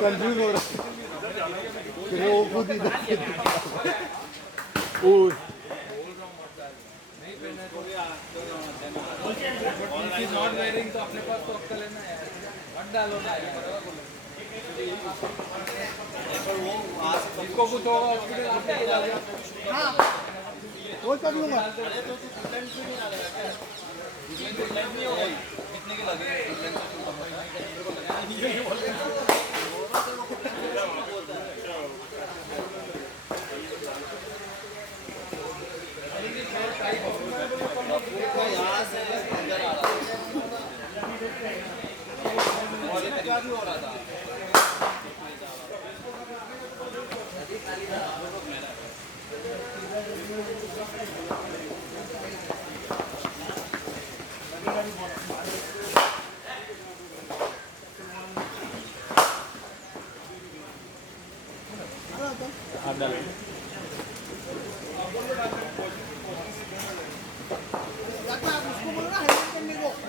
Confuse हो रहा है वो खुद ही ओह नॉट वेयरिंग तो अपने पास तो अक्कल है ना यार, मत डालो ना यार। इसको कुछ होगा हॉस्पिटल आपको बुला दिया। हाँ वो कर लूँगा। कितने के लगे? यहाँ से अंदर आ रहा था और ये क्या भी हो रहा था।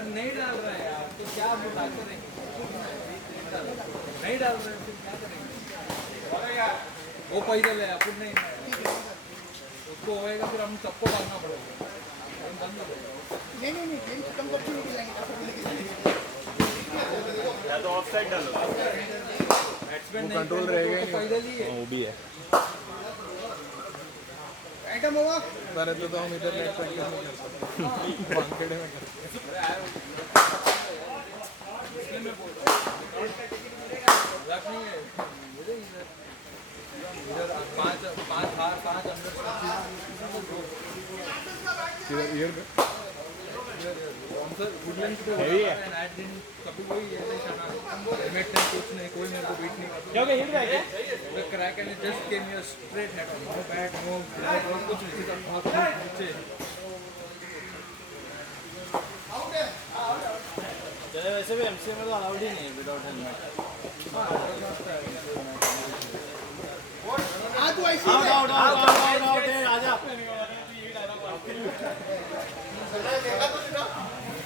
नहीं डाल रहा है यार, तो क्या बुला करेंगे? नहीं डाल रहे हैं, फिर क्या करेंगे? वो पैदल है, अपन नहीं उसको होएगा, फिर हम सबको डालना पड़ेगा। नहीं कम करके या तो ऑफ साइड डालो, वो कंट्रोल रहेगा, पैदल ही है। वो भी है। आइटम होगा पर तो हम इधर नेट प्रैक्टिस नहीं कर सकते, वानखेड़े में करते हैं। इधर पाँच हार 5 अंदर कभी वही कुछ नहीं, कोई मेरे को बीट नहीं करता। Crack and just game your straight head, no bat no कुछ नहीं, सीधा भाग नीचे। चले वैसे भी एमसीए में तो अलाउड ही नहीं है विदाउट हेलमेट।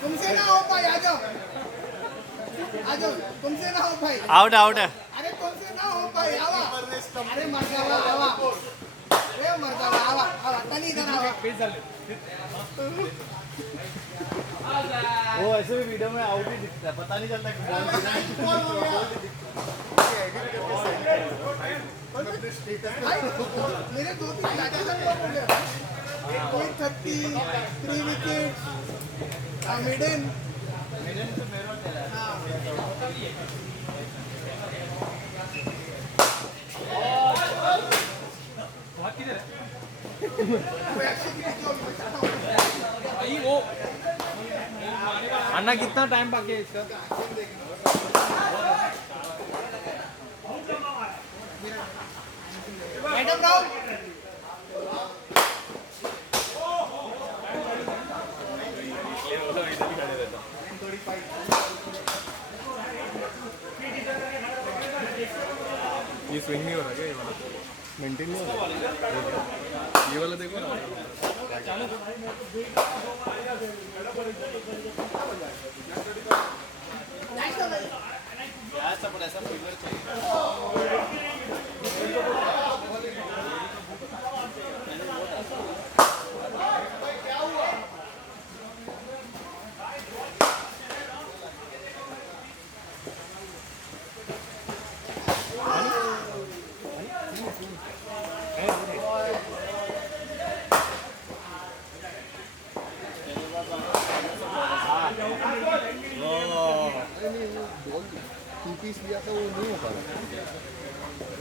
तुमसे ना हो पाई, आ जाओ तुमसे ना हो पाई, आउट आउट है। अरे तुमसे ना हो पाई, आवा अरे मर्दावा आवा, अरे मर्दावा आवा तनी इधर आवा। वो ऐसे भी वीडियो में आउट ही दिखता है, पता नहीं चलता कि मेरे 2-3 मैचेस बोले कोई 33 विकेट मिडन से मेरे वो अन्ना कितना टाइम बाकी है इसका? मैडम राव ये स्विंग नहीं हो रहा क्या? ये वाला मेंटेन नहीं हो रहा, ये वाला देखो ना। ऐसा बड़ा ऐसा फील्डर चाहिए। पीस लिया था वो नहीं हो पा रहा,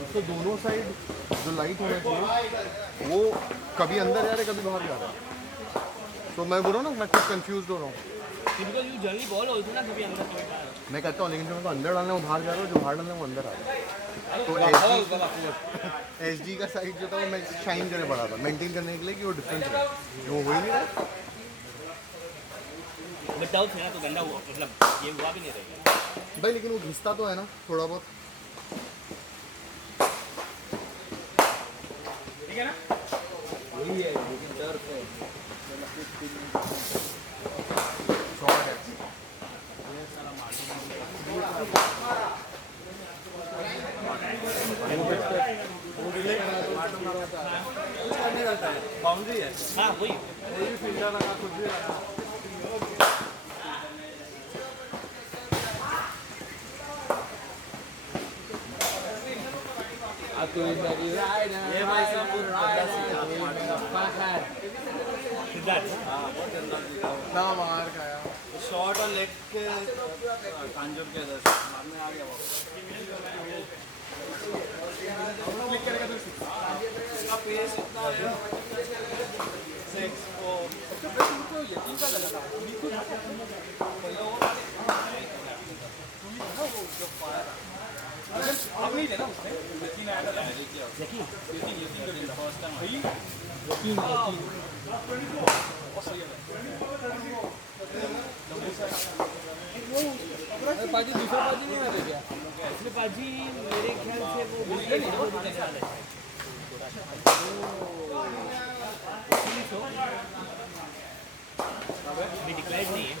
उसको दोनों साइड जो लाइट होना चाहिए वो कभी अंदर जा रहा है कभी बाहर जा रहा है, तो मैं बोल रहा हूँ ना मैं कुछ कंफ्यूज हो रहा हूँ। जल्दी बॉल होती ना कभी अंदर मैं कहता हूँ लेकिन जो मेरे को अंदर डालना है वो बाहर जा रहा है, जो बाहर डालना है वो अंदर आ रहा है। तो एसडी का साइड जो था वो मैं शाइन करने पड़ा था मेंटेन करने के लिए कि वो डिफरेंस है, वो हो ही नहीं रहा। डाउट है ना तो गंदा हुआ, मतलब ये हुआ भी नहीं रहेगा भाई, लेकिन वो घिसता तो है ना थोड़ा बहुत। ठीक है ना? वही है, लेकिन टर्फ है। शॉर्ट है। बाउंड्री है। हाँ वही कोई भी फील्डर लगा, कुछ भी लगा। ये भाई सब ना मार खाया। शॉर्ट और लेग के कांजूर के इधर बाद में आ गया वापस। इसका पेस इतना है 6 4 अब नहीं लेना उसने यकीन आया था यकीन फर्स्ट टाइम यकीन पाजी दूसरा पाजी नहीं आ रहा क्या? इसलिए पाजी मेरे ख्याल से वो दूसरे नहीं वो दूसरे साल है अभी डिक्लाइड नहीं है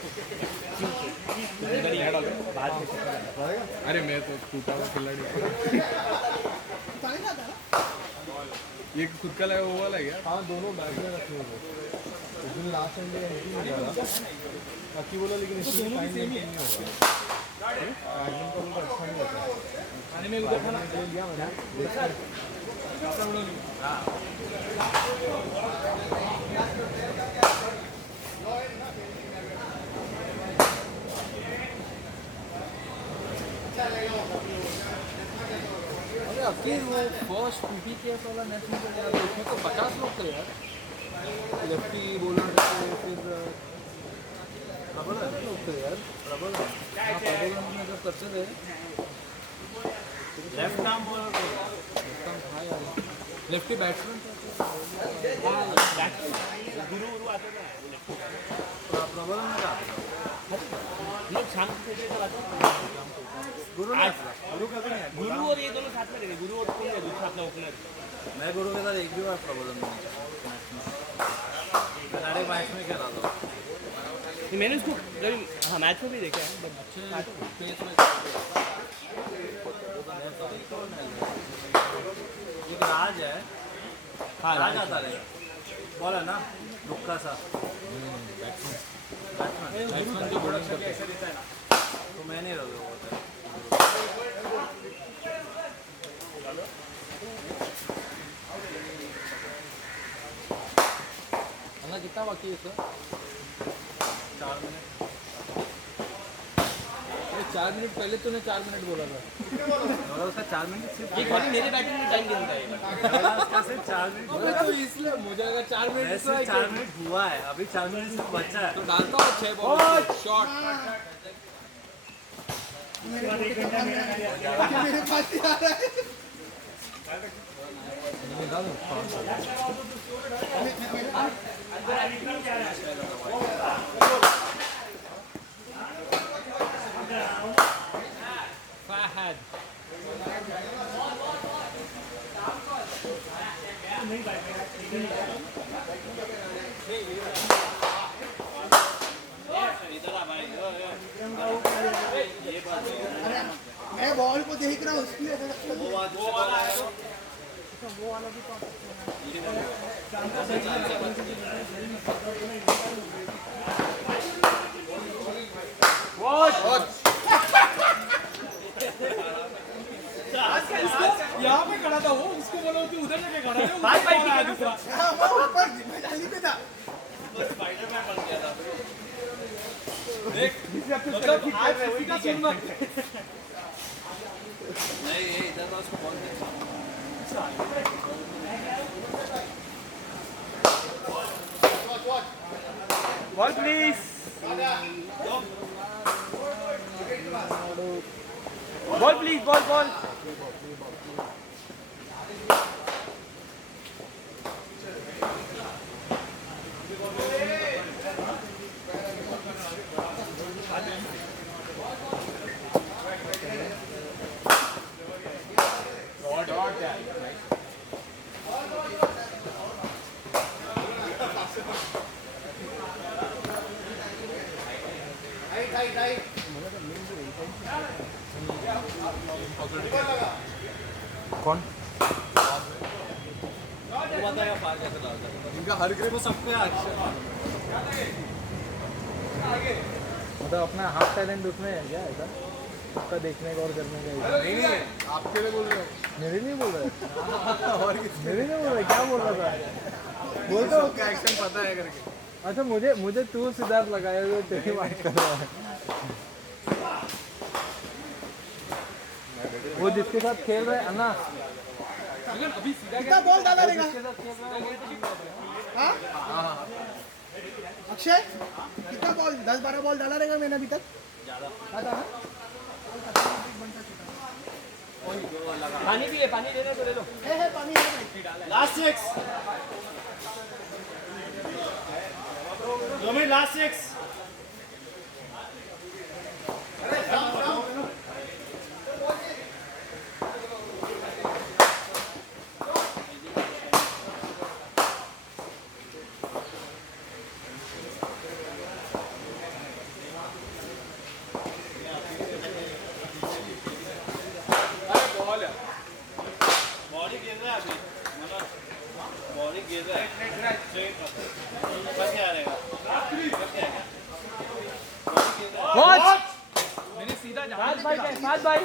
बाद में अरे मैं तो टूटा हुआ खिलाड़ी। ये खुद का लगा वो वाला है क्या? हाँ, दोनों बैग में रखे हुए थे। उस दिन लास्ट संडे एंट्री नहीं करा बाकी बोला, लेकिन इसमें टाइम नहीं होगा। आइटम का उनका अच्छा नहीं होता। खाने में उधर खाना ले लिया मैंने, अरे अभी वो फर्स्ट PPKF वाला मैच में यार उसमें तो 50 लोग थे यार। लेफ्टी बॉलर थे, फिर प्रबल लोग थे यार। प्रबल में जब करते थे लेफ्ट आर्म बॉलर था यार, लेफ्टी बैट्समैन गुरु आते थे प्रबल में था। लोग शाम को खेलते थे गुरु का भी नहीं गुरु और ये दोनों साथ में रहते गुरु और कौन है दूसरा अपना ओपनर मैं गुरु के साथ एक भी बार प्रॉब्लम नहीं सारे मैच में खेला था मैंने उसको कभी हाँ मैच में भी देखा है बट अच्छे पेस में एक राज है हाँ राज आता रहेगा बॉल है ना रुक्का सा बैट्समैन जो बॉलिंग करते हैं तो मैं नहीं रहा होता कितना बाकी है सर? 4 मिनट 4 मिनट पहले तूने 4 मिनट बोला था। और उसका 4 मिनट सिर्फ ये खाली मेरे बैटिंग में टाइम गिनता है उसका सिर्फ 4 मिनट अबे तो इसलिए मुझे लगा 4 मिनट ऐसे 4 मिनट हुआ है अभी 4 मिनट सिर्फ बचा है तो डालता हूँ 6 बॉल शॉट मेरे पास ही आ रहा है। Fahad मैं बॉल को देख रहा हूँ उसमें वो वाला है वो वाला भी तो यहाँ पे खड़ा था वो उसको बोला कि उधर जाके खड़ा है दूसरा ऊपर जाली पे था। स्पाइडरमैन बन गया था देख मतलब आज किसी का सुन मत नहीं ये इधर तो उसको ball they ball please ball please ball ball कौन? डालता है या फार कैसे डालता है? इनका हर ग्रिप वो सबके अक्षर मतलब अपना हाफ टैलेंट उसमें है क्या ऐसा उसका देखने का और करने का नहीं नहीं आपके लिए बोल रहे हो मेरे लिए बोल रहा है और किस मेरे लिए बोल रहा है क्या बोल रहा था बोल तो का एक्शन पता है करके अच्छा मुझे तू सिद्धार्थ लगाया हुआ तेरी बात कर रहा है वो जिसके साथ खेल रहा है अन्ना कितना बॉल डाला रहेगा हाँ अक्षय कितना बॉल 10-12 बॉल डाला रहेगा मैंने अभी तक ज़्यादा पानी भी है, पानी लेने तो ले लो। है पानी है लास्ट 6 2 मिनट लास्ट 6 बॉडी गिर रहा है अभी मतलब बॉडी गिर रहा है क्या रहेगा मैंने सीधा सात भाई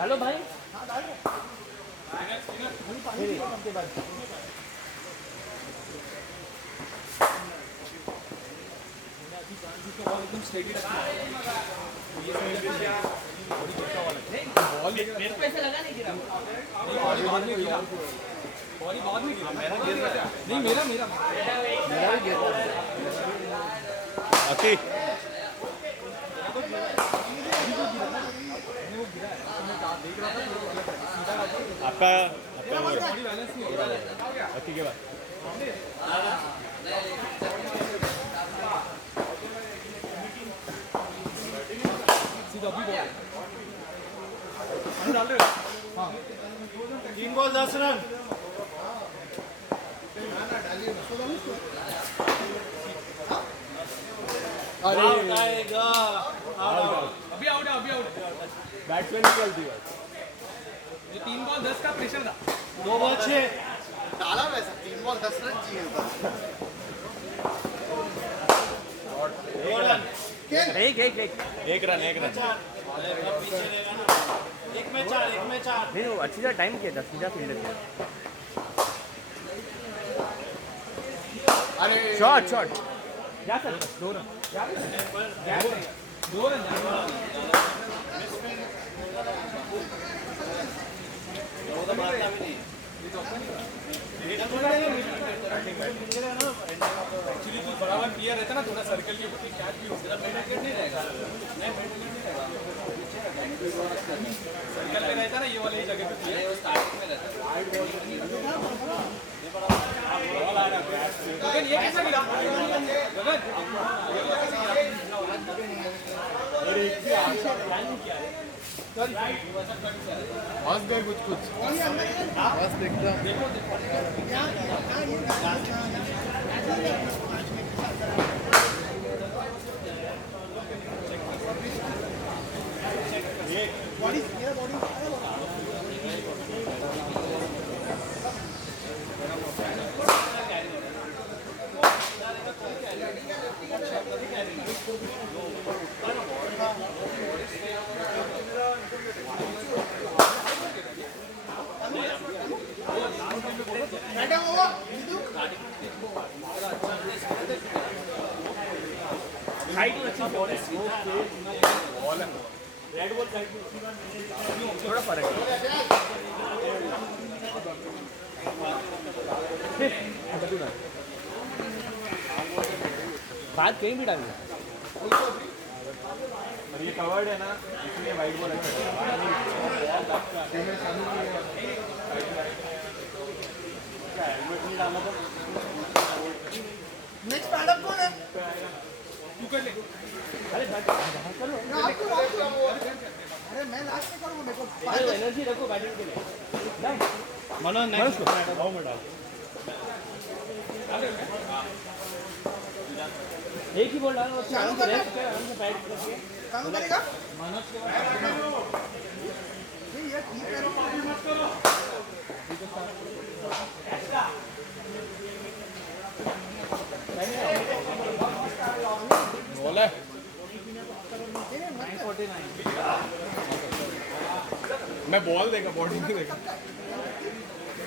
हेलो भाई एकदम स्टेडी मेरे को ऐसा लगा नहीं गिरा बॉडी बहुत नहीं गिरा मेरा गिर रहा है नहीं मेरा भी गिर रहा है ओके आपका बॉडी बैलेंस नहीं हो रहा है ओके के बाद सीधा अभी बॉल डाल रहे हो हाँ 3 बॉल 10 रन अरे आएगा अभी आउट है बैट्समैन की गलती है ये 3 बॉल 10 का प्रेशर था 2 बॉल 6 डाला वैसा 3 बॉल 10 रन चाहिए बस 2 रन एक रन पीछे रहेगा ना 1 में 4 नहीं वो अच्छी तरह टाइम किया था सीधा फील्डर किया अरे शॉट जा सकता 2 रन 2 रन वो तो मारता भी नहीं एक्चुअली तू बराबर किया रहता ना थोड़ा सर्कल की होती कैच भी होता नहीं रहेगा सर्कल में रहता ना ये वाली ही जगह पे play। वो स्टार्टिंग में रहता गगन ये कैसे गिरा गगन हंस गए कुछ बस एकदम बॉडी मेरा बॉडी बैठा हुआ हाइट में अच्छी बॉल है रेड बॉल साइड थोड़ा फर्क है बात कहीं भी डाली और ये कवर्ड है ना इसलिए वाइट बॉल अच्छा नेक्स्ट पैडअप कौन है तू कर ले अरे मैं लास्ट में करूँगा मेरे को एनर्जी रखो बैटिंग के लिए मनोज नेक्स्ट भाव में डाल एक ही बोल रहा हूँ आराम से रेस्ट कर आराम से फाइट करके चालू करेगा मनोज के नहीं ये ठीक है बोले मैं बॉल देगा बॉडी नहीं देगा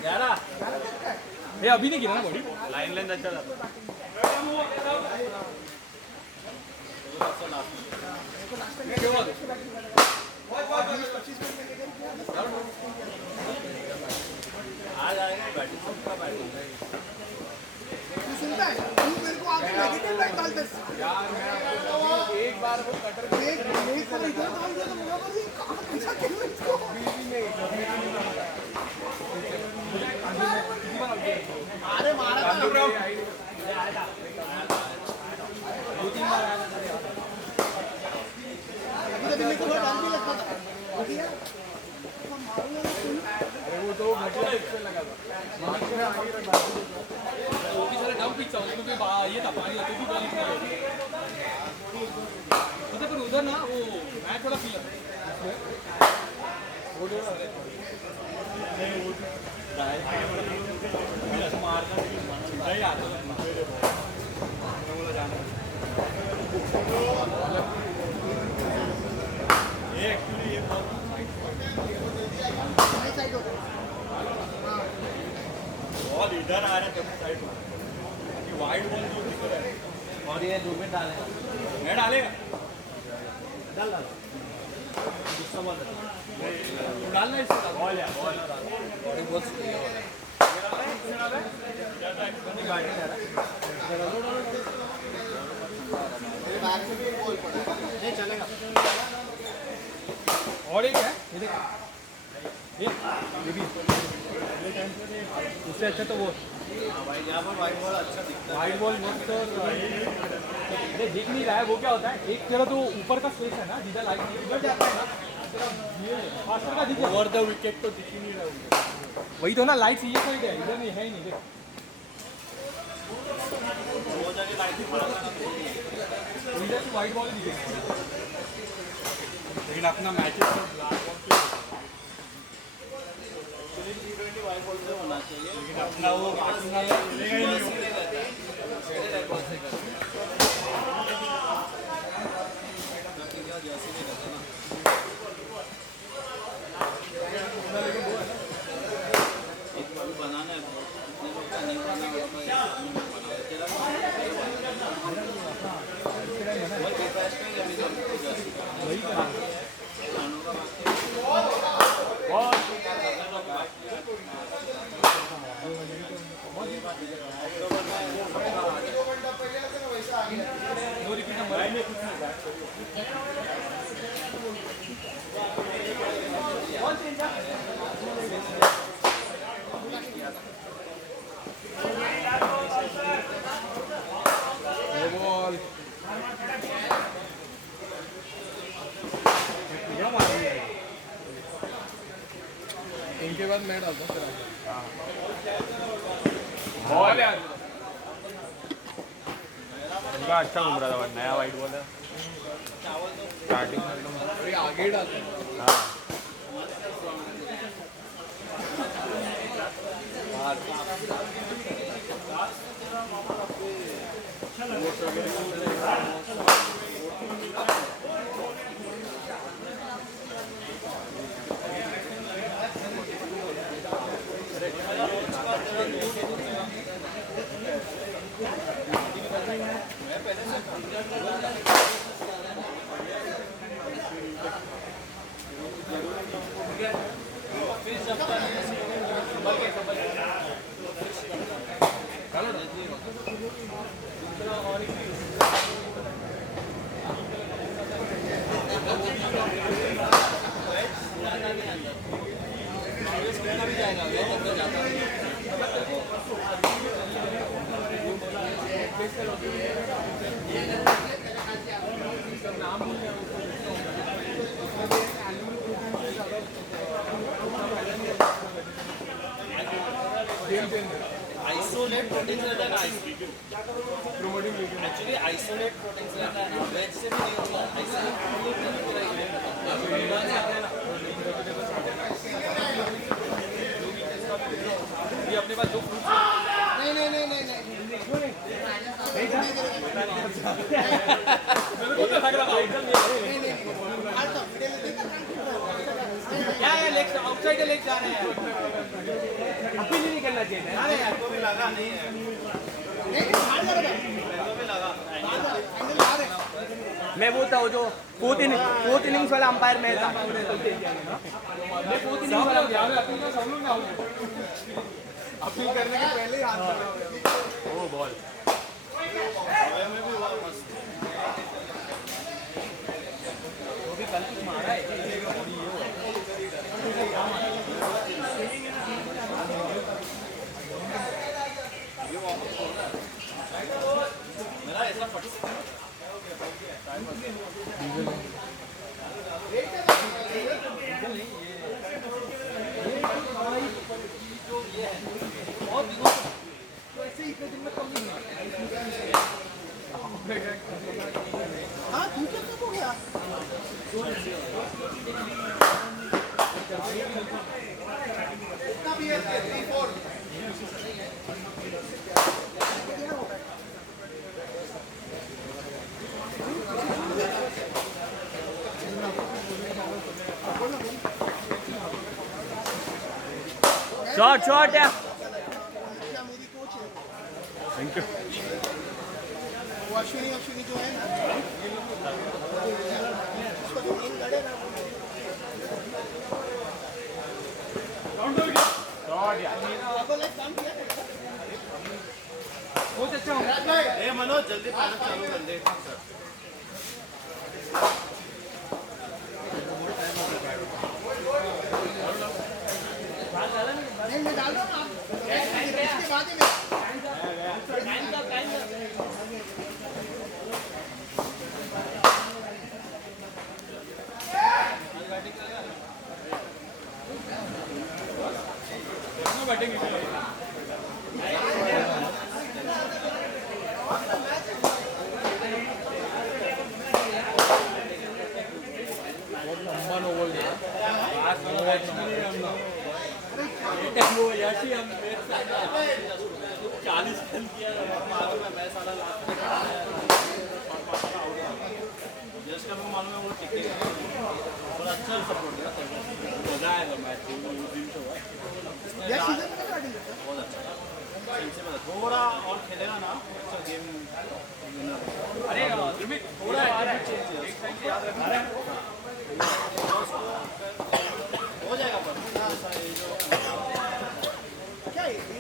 यारा ये अभी नहीं गिरा ना बॉडी लाइन लेंथ अच्छा था क्यों हुआ आ जाएगा बैटिंग का बैटिंग तू सुनता है तू मेरे को आगे नेगेटिव लाइट डाल दे यार मैं आपको एक बार वो कटर एक को इधर डाल दिया तो मेरा पर ये कहां कैसा खेल रहा है इसको अरे मारा था दो तीन बार आया था अभी मेरे को डाल भी लगता था ठीक है अरे वो तो घटिया इससे लगा था वो भी सारा डम पिच था उसमें भी ये था पानी तो भी बॉल नहीं मतलब पर उधर ना वो मैच वाला फील था वो जो मार का नहीं आता ये एक्चुअली ये साइड होता है बॉल इधर आ रहा है कभी साइड में वाइड बॉल जो दिख रहा है और ये दूरबीन डालेगा मैं डालेगा डाल दूसरा बॉल डालना इससे बॉल है बॉल बॉडी बहुत सही है मेरे बैग में भी बॉल पड़ा है नहीं चलेगा और एक है ये देख ये भी उससे अच्छा तो वो यहाँ पर वाइड बॉल अच्छा दिखता वाइट बॉल मस्त और अरे दिख नहीं रहा है वो क्या होता है एक तेरा तो ऊपर का स्पेस है ना जिधर लाइट नहीं उधर जाता है ना फास्टर का दिख ओवर द विकेट तो दिख ही नहीं रहा उनको वही तो ना लाइट ये साइड है इधर नहीं है ही नहीं देख वो जगह लाइट इधर से वाइट बॉल दिखेगा लेकिन अपना मैचेस वाइड बॉल से होना चाहिए लेकिन अपना वो बनाना है नहीं बॉल इनके बाद मैं डालता हूँ बॉल यार उनका अच्छा घूम रहा था नया वाइट बॉल है स्टार्टिंग में एकदम अरे आगे ही डालता हूँ हाँ आइसोलेट प्रोटीन रहता है ना प्रोमोटिंग एक्चुअली आइसोलेट प्रोटीन से आता है ना, वेज से भी नहीं होता, ये अपने पास जो फ्रूट नहीं नहीं नहीं नहीं नहीं मेरे को तो लग रहा था एकदम क्या है लेग आउटसाइड लेग जा रहे हैं अपील नहीं करना चाहिए अरे यार को भी लगा नहीं है मैं वो था जो फोर्थ इनिंग्स वाला अंपायर मैं था। मैं फोर्थ इनिंग्स वाला अपील का सब लोग ना हो अपील करने के पहले ही हाथ कर रहे हो ओ बॉल वो भी कल कुछ मारा है मेरा ऐसा फटी हाँ तू क्या कब हो गया शॉट या क्या मेरी कोच है थैंक यू वो अश्विनी जो है ना उसको जो गेम लड़ेगा बहुत अच्छा हो ए मनोज जल्दी पाना चालू कर दे नहीं मैं डाल रहा हूँ आप इसके बाद ही बैठेंगे लंबा नो बोल दिया वो यशी हम 40 रन किया मैं सारा जिसका मेरे को मालूम है वो टिकेगा और अच्छा सपोर्ट दिया मजा आएगा मैच दिन से हुआ ये सीजन में क्या करते बहुत अच्छा इनसे मतलब थोड़ा और खेलेगा ना अच्छा गेम अरे रिमित थोड़ा चेंज हो जाएगा पर क्या है इसको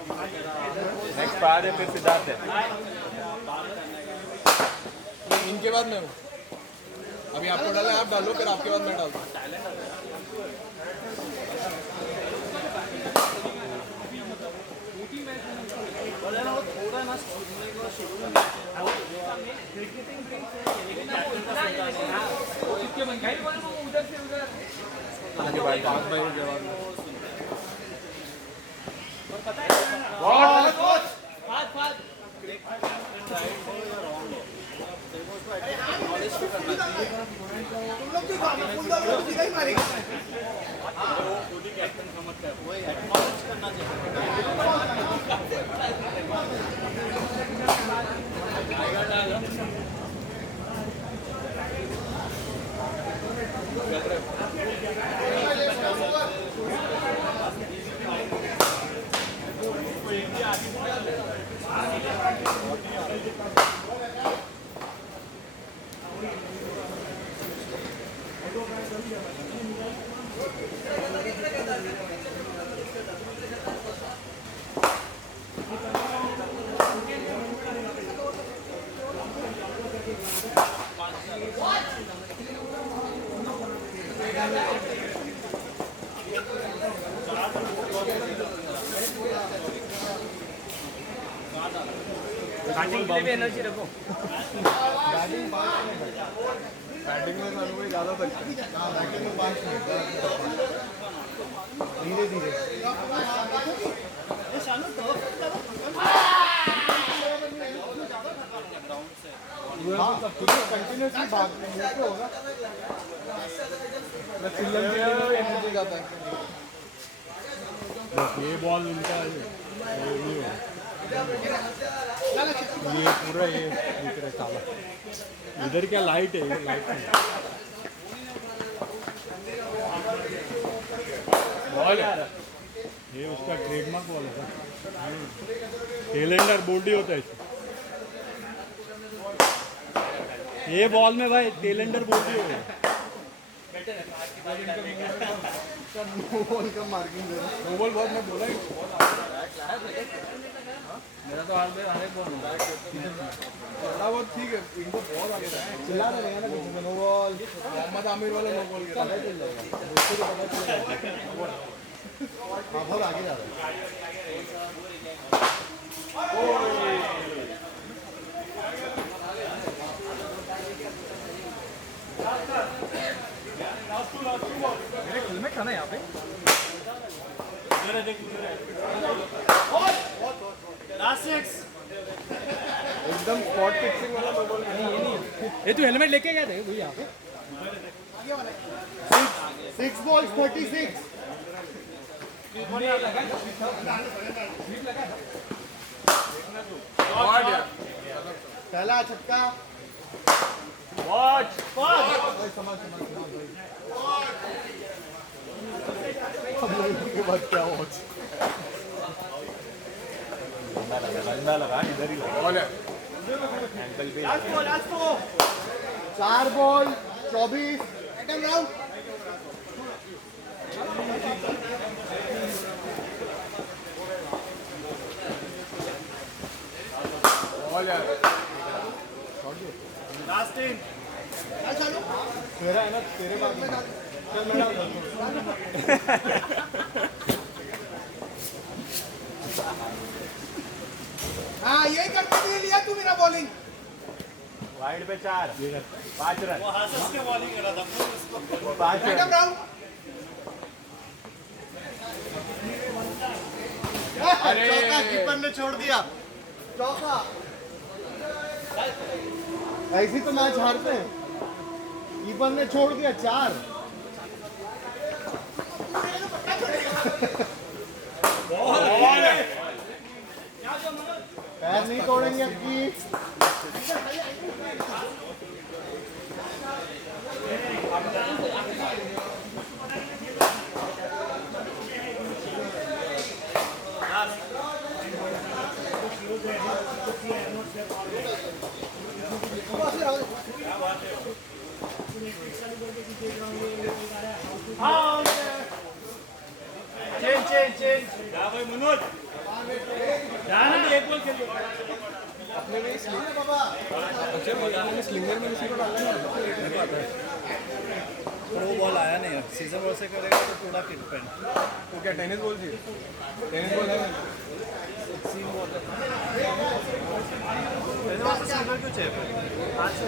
नेक्स्ट पार है फिर सिद्धार्थ है इनके बाद मैं हूँ अभी आपको डाला आप डालो फिर आपके बाद मैं डालता हूँ थोड़ा ना उधर से उधर आगे भाई पास भाई जवाब तुम लोग भी फुल लोग सीधा ही मारेगा बैटिंग के लिए भी एनर्जी रखो बैटिंग में सानू भाई ज़्यादा सकते हैं। हाँ बैटिंग में 5 मिनट धीरे धीरे कंटिन्यूसली भाग तो होगा। मैं चिल्लन के लिए एनर्जी जाता है। ये बॉल इनका ये नहीं होगा। ये पूरा ये दिख रहा है काला। इधर क्या लाइट है, ये लाइट नहीं बॉल है। ये उसका ट्रेडमार्क बॉल है। टेलेंडर बोल्डी होता है इसमें। ये बॉल में भाई टेलेंडर बोल्डी होता है। नो बॉल का मार्किंग दे रहा है। नो बॉल बहुत मैं बोला ही मेरा तो हाल में हर एक बॉल थोड़ा बहुत ठीक है, इनको बहुत आगे है। चिल्ला रहे हैं ना किसी को नो बॉल। मोहम्मद आमिर वाला नो बॉल पता चल जाएगा, उसको तो पता चल जाएगा। हाँ बहुत आगे जा रहा है। मेरे हेलमेट था ना यहाँ पे। एकदम स्पॉट फिक्सिंग वाला नो बॉल नहीं, ये नहीं है। ये तू हेलमेट लेके गया था भाई यहाँ पे। 6 balls 36। पहला छक्का। वॉच समझ अब लोगों के बाद क्या वॉच। डंडा लगा इधर ही लगा। बॉल है। एंकल पे 4 बॉल 24। एकदम राउंड बॉल है। लास्ट इन चल चालू तेरा है ना, तेरे बाद में चल मैं डाल दूँ। हाँ यही करने के लिए लिया तू मेरा बॉलिंग वाइड पे 4 5 रन। वो हासिस के बॉलिंग करा था 5 एकदम रन। राउंड चौका कीपर ने छोड़ दिया। चौका। ऐसी तो मैच हारते हैं। कीपर ने छोड़ दिया 4। पैर नहीं तोड़ेंगे अब की। चेंज जा भाई मनोज जाना एक बॉल खेल। प्रो बॉल आया नहीं है सीजन बॉल से करेगा तो थोड़ा किक पेन तो क्या टेनिस बॉल चाहिए? टेनिस बॉल है सीजन बॉल से सिल्वर क्यों चाहिए आज से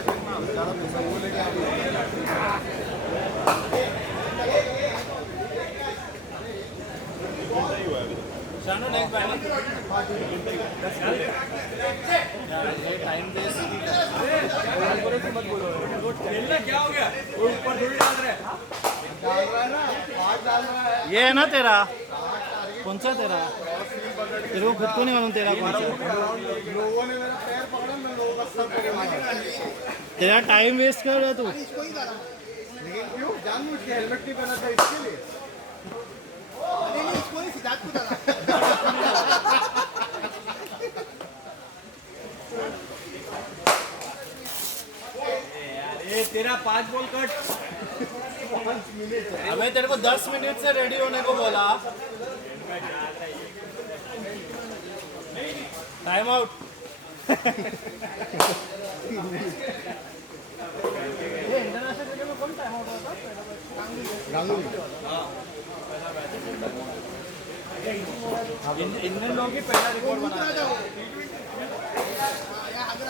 वो लेके आप Shanu next batting time waste मत बोलो खेलना क्या हो गया वो ऊपर थोड़ी डाल रहा है डाल रहा है ना, हाथ डाल रहा है। ये है ना तेरा कौन सा तेरा तेरे को खुद को नहीं मालूम तेरा कौन सा लोगों ने मेरा पैर पकड़ा, मैं लोगों का सर पकड़ मारा। तेरा टाइम वेस्ट कर रहा तू इसको ही डाला लेकिन क्यों? जानबूझ के हेलमेट नहीं पहना था इसके लिए। नहीं नहीं इसको नहीं सिद्धार्थ को डाला ये तेरा 5 बॉल कट हमें तेरे को 10 मिनट से रेडी होने को बोला टाइम आउट गांगुली इंडियन लोग ही पहला रिकॉर्ड बना या अगर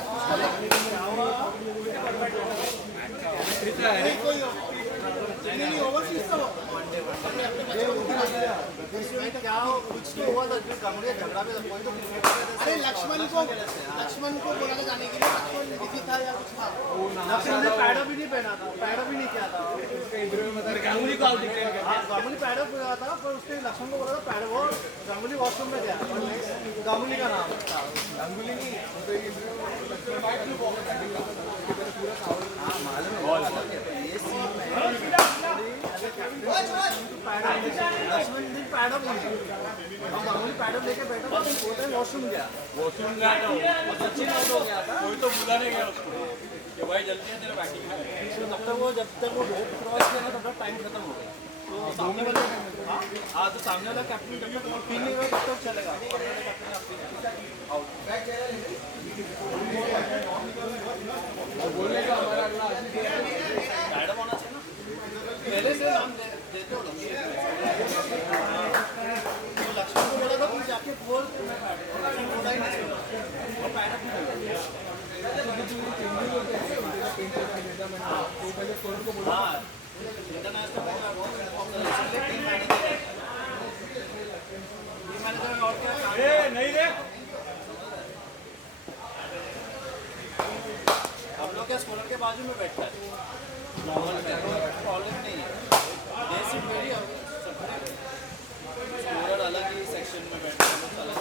नहीं ओवरसीज तो क्या हो कुछ तो हुआ था जो कमरे झगड़ा में कोई तो अरे लक्ष्मण को बोला था जाने के लिए लक्ष्मण बिजी था या कुछ था लक्ष्मण ने पैडा भी नहीं पहना था पैडा भी नहीं किया था गांगुली को आउट डिक्लेयर कर हाँ गांगुली पैडा किया था पर उसने लक्ष्मण को बोला था पैडा वो गांगुली वॉशरूम में गया और नेक्स्ट गांगुली का नाम था गांगुली नहीं तो ये लक्ष्मण दिन पैडा बोल और गांगुली पैडा लेके बैठा था वो टाइम वॉशरूम गया वॉशरूम गया था वो सचिन आउट हो गया था कोई तो बुलाने गया उसको कि भाई जल्दी है तेरा बैटिंग है जब तक वो रोड क्रॉस किया ना तब तक टाइम खत्म हो गया तो सामने वाला हाँ तो सामने वाला कैप्टन जब तक पीन नहीं होगा तब तक चलेगा बोलने का हमारा अगला मैडम होना चाहिए ना पहले से नाम देते हो तो लक्ष्मण को बोला था तुम जाके बोल लक्ष्मण बोला ही नहीं और पैडअप नहीं हाँ इंटरनेशनल टीम मैनेजर और क्या नहीं रे हम लोग क्या स्कूलर के बाजू में बैठता है प्रॉब्लम नहीं है बेसिक मेरी स्कूलर अलग ही सेक्शन में बैठता है अलग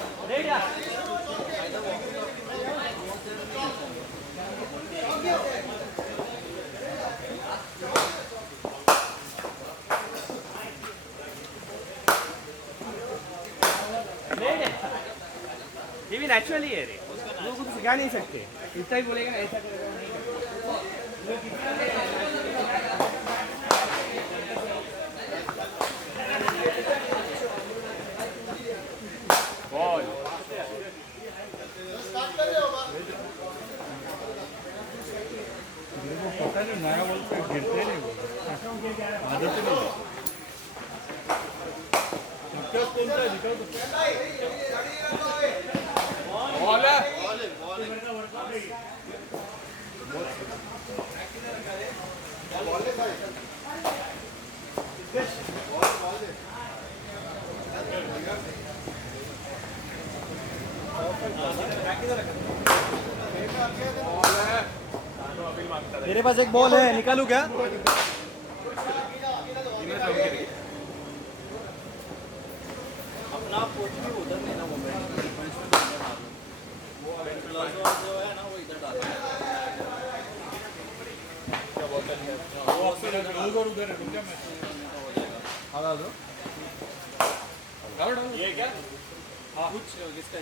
ये भी नेचुरली है रे लोग कुछ सिखा नहीं सकते इतना ही बोलेगा ना ऐसा करेगा बॉल पता नहीं नया बॉल पे गिरते नहीं वो आदत नहीं बॉल है मेरे पास एक बॉल है निकालूं क्या अपना कोच भी उधर नहीं ना वो जो है ना वो इधर डालता है उधर है रुक जा मैं हला दो डालो ये क्या कुछ किसका